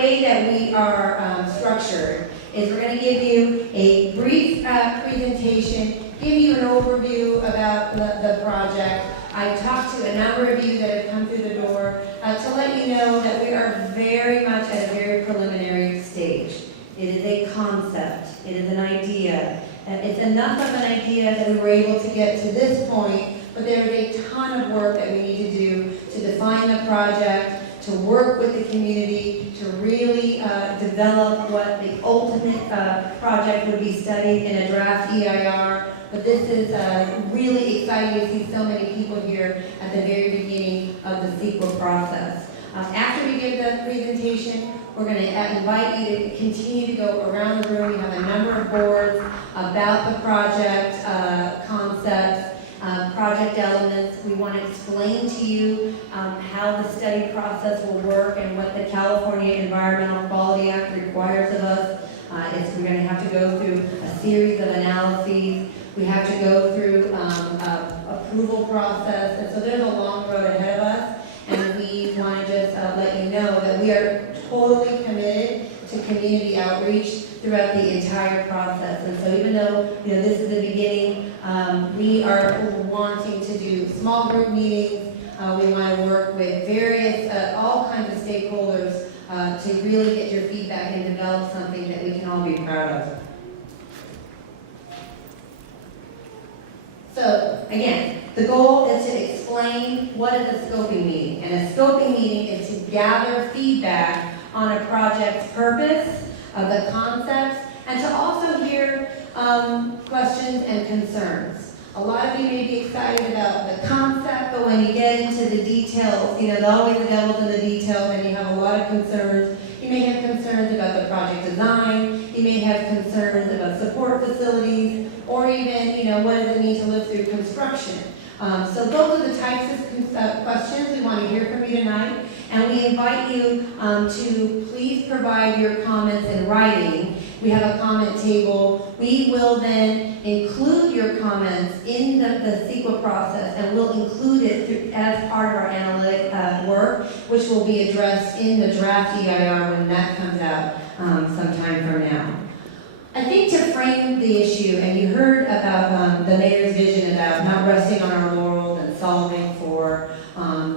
way that we are structured is we're going to give you a brief presentation, give you an overview about the project. I talked to a number of you that have come through the door to let you know that we are very much at a very preliminary stage. It is a concept. It is an idea. It's enough of an idea that we were able to get to this point, but there is a ton of work that we need to do to define the project, to work with the community, to really develop what the ultimate project would be studied in a draft EIR. But this is really exciting to see so many people here at the very beginning of the CEQA process. After we give the presentation, we're going to invite you to continue to go around the room. We have a number of boards about the project concepts, project elements. We want to explain to you how the study process will work and what the California Environmental Quality Act requires of us. We're going to have to go through a series of analyses. We have to go through approval process, and so there's a long road ahead of us. And we want to just let you know that we are totally committed to community outreach throughout the entire process. And so even though this is the beginning, we are wanting to do small group meetings. We want to work with various, all kinds of stakeholders to really get your feedback and develop something that we can all be proud of. So again, the goal is to explain what is a scoping meeting. And a scoping meeting is to gather feedback on a project's purpose, of the concepts, and to also hear questions and concerns. A lot of you may be excited about the concept, but when you get into the details, there's always the devil's in the details, and you have a lot of concerns. You may have concerns about the project design. You may have concerns about support facilities, or even, what does it mean to live through construction? So those are the types of questions we want to hear from you tonight. And we invite you to please provide your comments in writing. We have a comment table. We will then include your comments in the CEQA process, and we'll include it as part of our analytic work, which will be addressed in the draft EIR when that comes out sometime from now. I think to frame the issue, and you heard about the mayor's vision about not resting on our laurels and solving for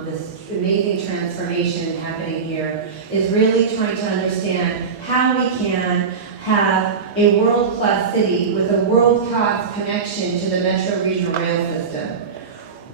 this amazing transformation happening here, is really trying to understand how we can have a world-class city with a world-class connection to the Metro Regional Rail System.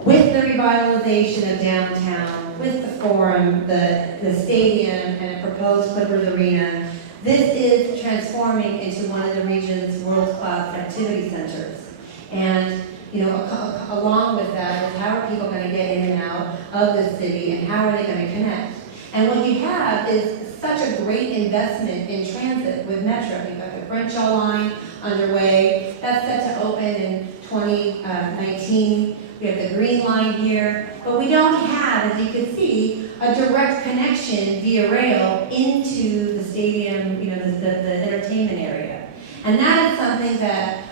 With the revitalization of downtown, with the forum, the stadium, and a proposed Clippers Arena, this is transforming into one of the region's world-class activity centers. And along with that is how are people going to get in and out of the city, and how are they going to connect? And what you have is such a great investment in transit with Metro. You've got the Crenshaw line underway. That's set to open in 2019. We have the Green Line here. But we don't have, as you can see, a direct connection via rail into the stadium, the entertainment area. And that is something that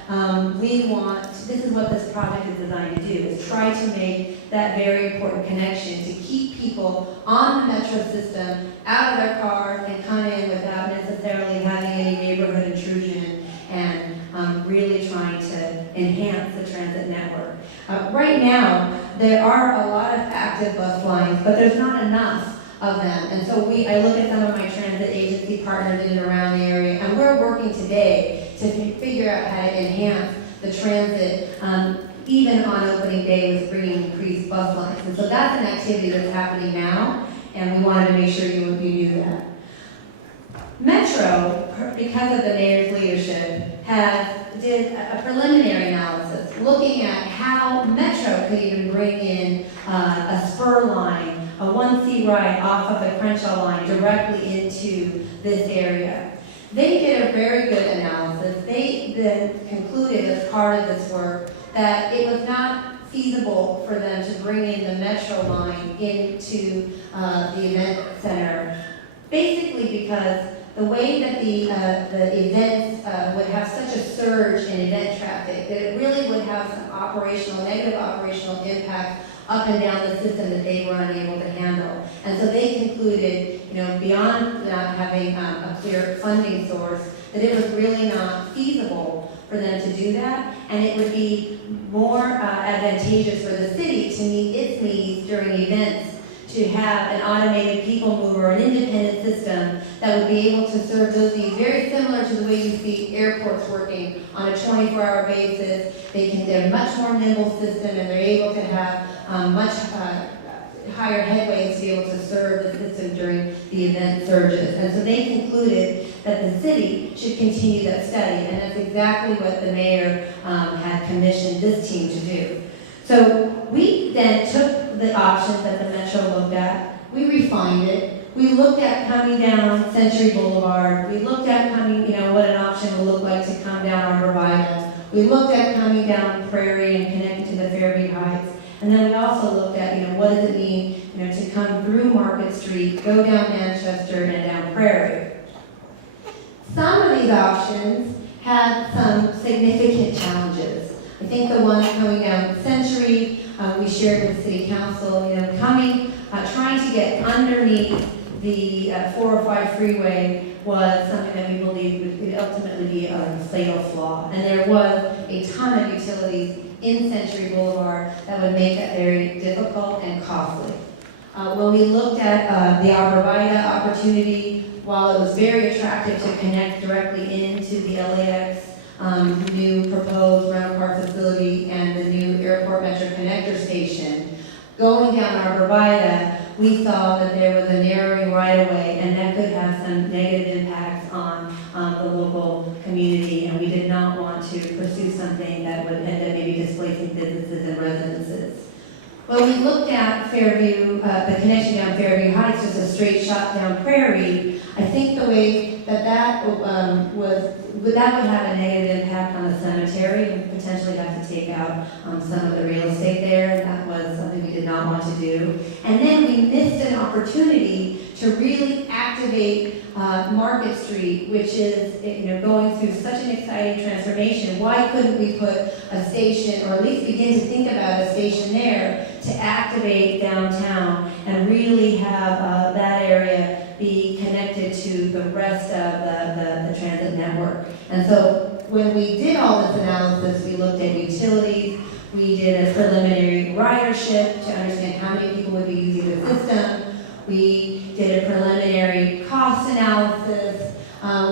we want. This is what this project is designed to do, is try to make that very important connection to keep people on the metro system out of their cars and come in without necessarily having any neighborhood intrusion, and really trying to enhance the transit network. Right now, there are a lot of active bus lines, but there's not enough of them. And so I look at some of my transit agency partners in and around the area, and we're working today to figure out how to enhance the transit, even on opening day, with bringing increased bus lines. And so that's an activity that's happening now, and we wanted to make sure you knew that. Metro, because of the mayor's leadership, did a preliminary analysis looking at how Metro could even bring in a spur line, a one-seat ride off of the Crenshaw line directly into this area. They did a very good analysis. They then concluded as part of this work that it was not feasible for them to bring in the Metro line into the event center, basically because the way that the events would have such a surge in event traffic that it really would have some negative operational impact up and down the system that they were unable to handle. And so they concluded, beyond not having funding source, that it was really not feasible for them to do that, and it would be more advantageous for the city to meet its needs during events, to have an automated people mover, an independent system that would be able to serve those needs, very similar to the way you see airports working on a 24-hour basis. They're a much more nimble system, and they're able to have much higher headways to be able to serve the system during the event surges. And so they concluded that the city should continue that study, and that's exactly what the mayor had commissioned this team to do. So we then took the options that the Metro looked at, we refined it, we looked at coming down Century Boulevard, we looked at coming, what an option would look like to come down Arborvitae, we looked at coming down Prairie and connecting to the Fairview Heights, and then we also looked at, what does it mean, to come through Market Street, go down Manchester and down Prairie. Some of these options had some significant challenges. I think the one coming down Century, we shared with City Council, trying to get underneath the 405 freeway was something that we believed would ultimately be a fatal flaw. And there was a ton of utilities in Century Boulevard that would make that very difficult and costly. When we looked at the Arborvitae opportunity, while it was very attractive to connect directly into the LAX new proposed rental car facility and the new airport Metro connector station, going down Arborvitae, we saw that there was a narrowing right-of-way, and that could have some negative impacts on the local community, and we did not want to pursue something that would end up maybe displacing businesses and residences. When we looked at Fairview, the connection down Fairview Heights, just a straight shot down Prairie, I think the way that would have a negative impact on the cemetery and potentially have to take out some of the real estate there. That was something we did not want to do. And then we missed an opportunity to really activate Market Street, which is going through such an exciting transformation. Why couldn't we put a station, or at least begin to think about a station there to activate downtown and really have that area be connected to the rest of the transit network? And so when we did all this analysis, we looked at utilities, we did a preliminary ridership to understand how many people would be using the system, we did a preliminary cost analysis,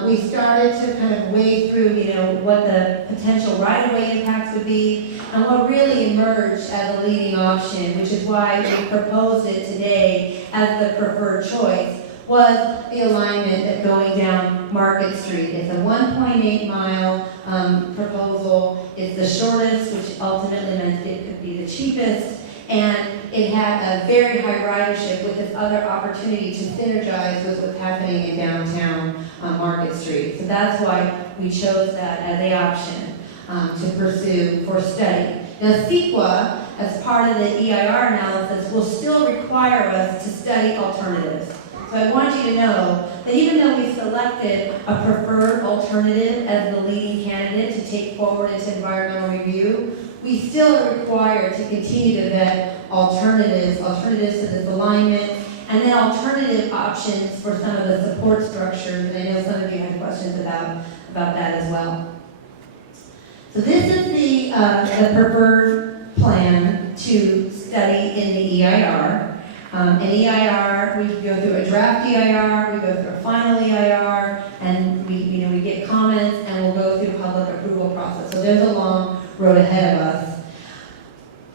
we started to kind of weigh through, what the potential right-of-way impacts would be, and what really emerged as a leading option, which is why we proposed it today as the preferred choice, was the alignment of going down Market Street. It's a 1.8 mile proposal. It's the shortest, which ultimately meant it could be the cheapest, and it had a very high ridership with this other opportunity to synergize with what's happening in downtown Market Street. So that's why we chose that as an option to pursue for study. Now, CEQA, as part of the EIR analysis, will still require us to study alternatives. So I want you to know that even though we selected a preferred alternative as the leading candidate to take forward into environmental review, we still are required to continue to vet alternatives to this alignment, and then alternative options for some of the support structures, and I know some of you had questions about that as well. So this is the preferred plan to study in the EIR. An EIR, we go through a draft EIR, we go through a final EIR, and we get comments, and we'll go through public approval process. So there's a long road ahead of us.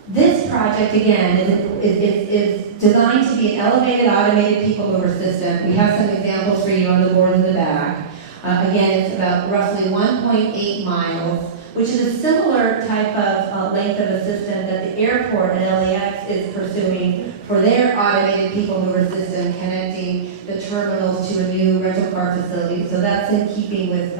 This project, again, is designed to be an elevated, automated people mover system. We have some examples for you on the board in the back. Again, it's about roughly 1.8 miles, which is a similar type of length of a system that the airport at LAX is pursuing for their automated people mover system, connecting the terminals to a new rental car facility. So that's in keeping with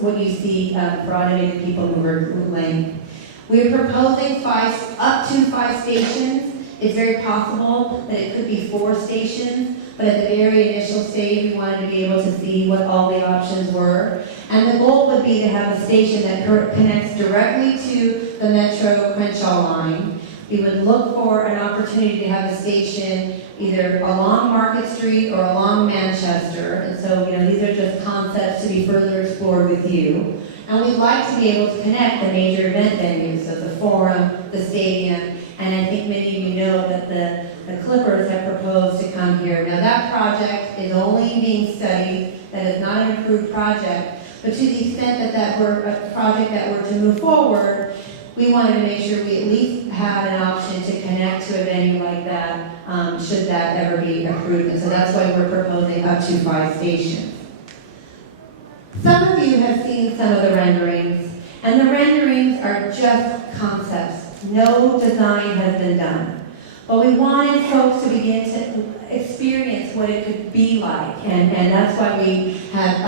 what you see for automated people mover lane. We're proposing up to 5 stations. It's very possible that it could be 4 stations, but at the very initial stage, we wanted to be able to see what all the options were. And the goal would be to have a station that connects directly to the Metro Crenshaw line, We would look for an opportunity to have a station either along Market Street or along Manchester. And so, these are just concepts to be further explored with you. And we'd like to be able to connect the major event venues, so the Forum, the stadium, and I think many of you know that the Clippers have proposed to come here. Now that project is only being studied, that is not an approved project, but to the extent that that were a project that were to move forward, we wanted to make sure we at least had an option to connect to a venue like that, should that ever be approved. And so that's why we're proposing up to 5 stations. Some of you have seen some of the renderings, and the renderings are just concepts. No design has been done. But we wanted folks to begin to experience what it could be like, and that's why we have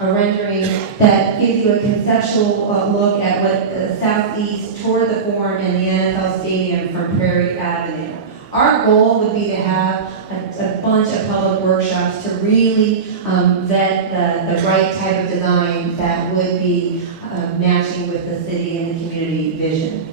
a rendering that gives you a conceptual look at what the southeast toward the Forum and the NFL Stadium from Prairie Avenue. Our goal would be to have a bunch of public workshops to really vet the right type of design that would be matching with the city and the community vision.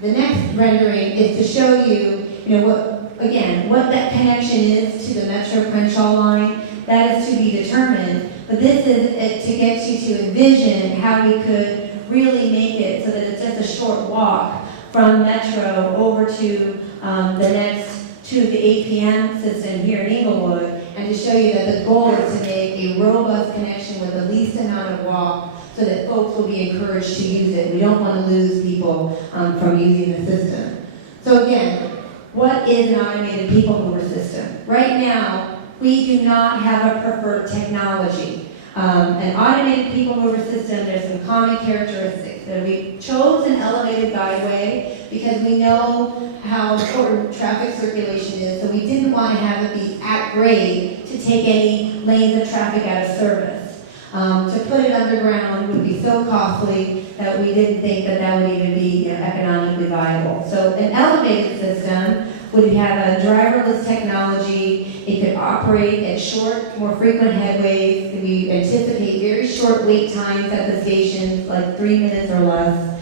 The next rendering is to show you, what that connection is to the Metro Crenshaw line. That is to be determined. But this is to get you to envision how we could really make it so that it's just a short walk from Metro over to the APM system here in Inglewood, and to show you that the goal is to make a robust connection with the least amount of walk so that folks will be encouraged to use it. We don't want to lose people from using the system. So again, what is an automated people mover system? Right now, we do not have a preferred technology. An automated people mover system, there's some common characteristics. And we chose an elevated guideway because we know how important traffic circulation is, so we didn't want to have it be at grade to take any lanes of traffic out of service. To put it underground would be so costly that we didn't think that would even be economically viable. So an elevated system would have a driverless technology. It could operate at short, more frequent headways. We anticipate very short wait times at the stations, like 3 minutes or less.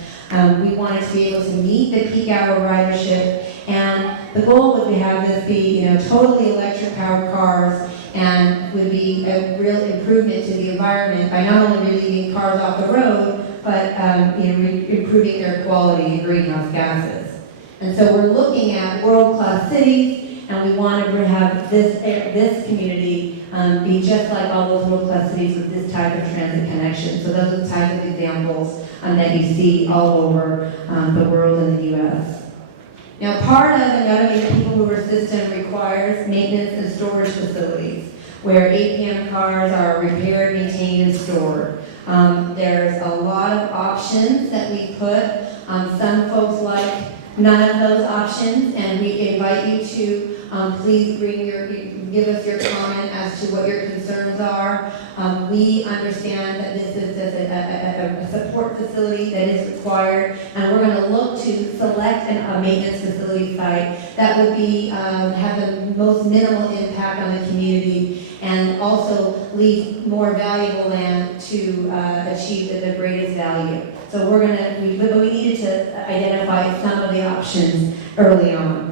We wanted to be able to meet the peak hour ridership, and the goal would be to have this be, totally electric powered cars, and would be a real improvement to the environment by not only relieving cars off the road, but improving their quality and greenhouse gases. And so we're looking at world-class cities, and we want to have this community be just like all those world-class cities with this type of transit connection. So those are the types of examples that you see all over the world in the U.S. Now, part of an automated people mover system requires maintenance and storage facilities where APM cars are repaired, maintained, and stored. There's a lot of options that we put. Some folks like none of those options, and we invite you to please give us your comment as to what your concerns are. We understand that this is just a support facility that is required, and we're going to look to select a maintenance facility site that would be have the most minimal impact on the community, and also leave more valuable land to achieve the greatest value. So we needed to identify some of the options early on.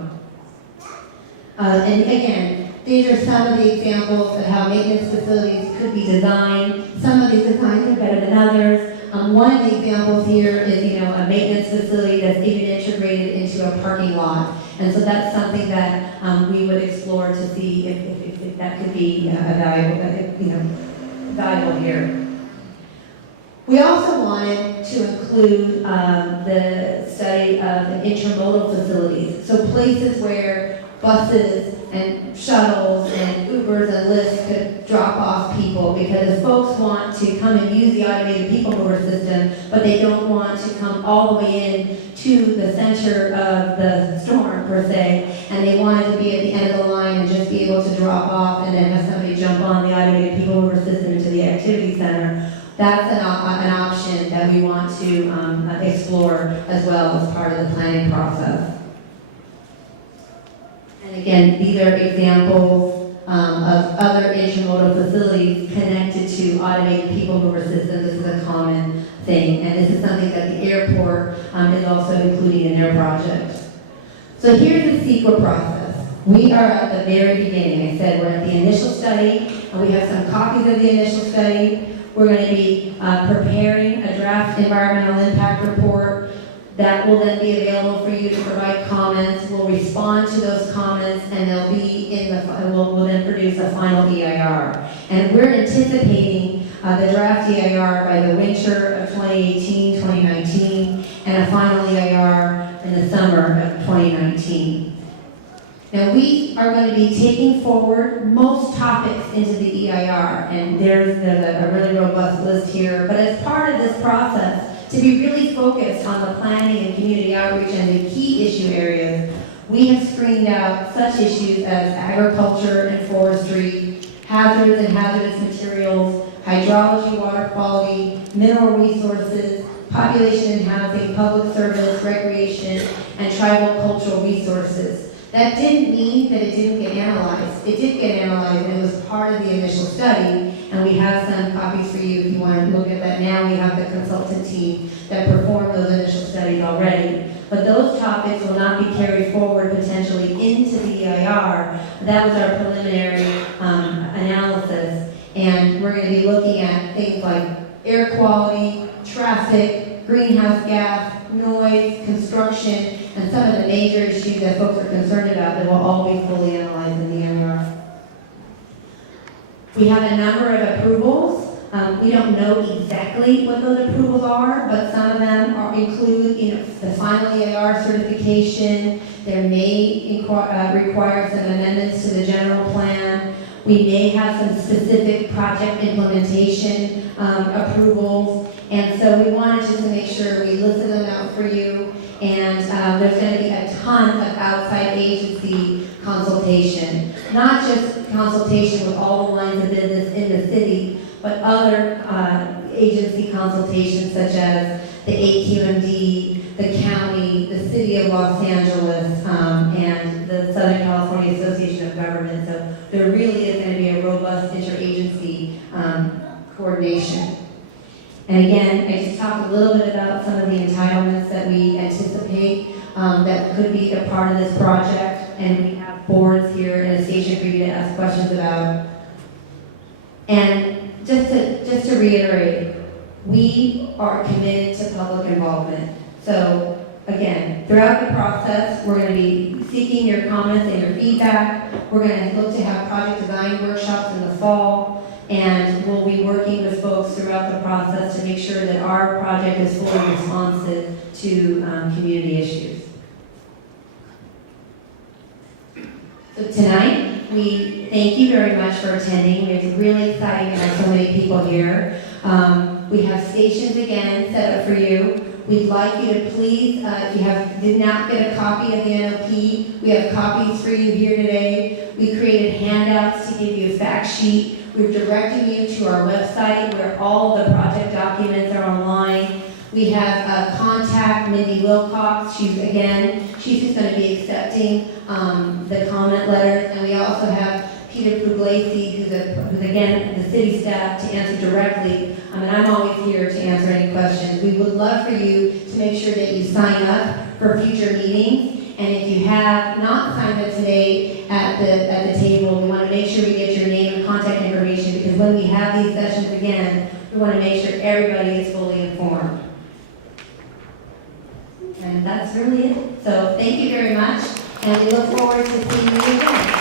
And again, these are some of the examples of how maintenance facilities could be designed. Some of these designs are better than others. One of the examples here is, a maintenance facility that's even integrated into a parking lot. And so that's something that we would explore to see if that could be valuable here. We also wanted to include the study of the intermodal facilities, so places where buses and shuttles and Ubers and Lyfts could drop off people, because folks want to come and use the automated people mover system, but they don't want to come all the way in to the center of the storm, per se, and they wanted to be at the end of the line and just be able to drop off and then have somebody jump on the automated people mover system into the activity center. That's an option that we want to explore as well as part of the planning process. And again, these are examples of other intermodal facilities connected to automated people mover systems. This is a common thing, and this is something that the airport is also including in their project. So here's the CEQA process. We are at the very beginning. I said we're at the initial study, and we have some copies of the initial study. We're going to be preparing a draft environmental impact report that will then be available for you to provide comments. We'll respond to those comments, and they'll be in the. We'll then produce a final EIR. And we're anticipating the draft EIR by the winter of 2018-2019, and a final EIR in the summer of 2019. Now we are going to be taking forward most topics into the EIR, and there's a really robust list here. But as part of this process, to be really focused on the planning and community outreach and the key issue areas, we have screened out such issues as agriculture and forestry, hazards and hazardous materials, hydrology, water quality, mineral resources, population and housing, public service, recreation, and tribal cultural resources. That didn't mean that it didn't get analyzed. It did get analyzed, and it was part of the initial study, and we have some copies for you if you want to look at that now. We have the consultant team that performed those initial studies already. But those topics will not be carried forward potentially into the EIR. That was our preliminary analysis, and we're going to be looking at things like air quality, traffic, greenhouse gas, noise, construction, and some of the major issues that folks are concerned about that will all be fully analyzed in the EIR. We have a number of approvals. We don't know exactly what those approvals are, but some of them include, the final EIR certification. There may require some amendments to the general plan. We may have some specific project implementation approvals, and so we wanted just to make sure we listed them out for you. And there's going to be a ton of outside agency consultation, not just consultation with all the lines of business in the city, but other agency consultations such as the AQMD, the county, the City of Los Angeles, and the Southern California Association of Governments. So there really is going to be a robust interagency coordination. And again, I just talked a little bit about some of the entitlements that we anticipate that could be a part of this project, and we have boards here and a station for you to ask questions about. And just to reiterate, we are committed to public involvement. So again, throughout the process, we're going to be seeking your comments and your feedback. We're going to look to have project design workshops in the fall, and we'll be working with folks throughout the process to make sure that our project is fully responsive to community issues. So tonight, we thank you very much for attending. It's really exciting to have so many people here. We have stations again set up for you. We'd like you to please, if you did not get a copy of the NOP, we have copies for you here today. We created handouts to give you a fact sheet. We're directing you to our website where all the project documents are online. We have contact Mindy Wilcox. She's just going to be accepting the comment letters. And we also have Peter Puglese, who's again the city staff, to answer directly. And I'm always here to answer any questions. We would love for you to make sure that you sign up for future meetings. And if you have not signed up today at the table, we want to make sure we get your name and contact information, because when we have these sessions again, we want to make sure everybody is fully informed. And that's really it. So thank you very much, and we look forward to seeing you again.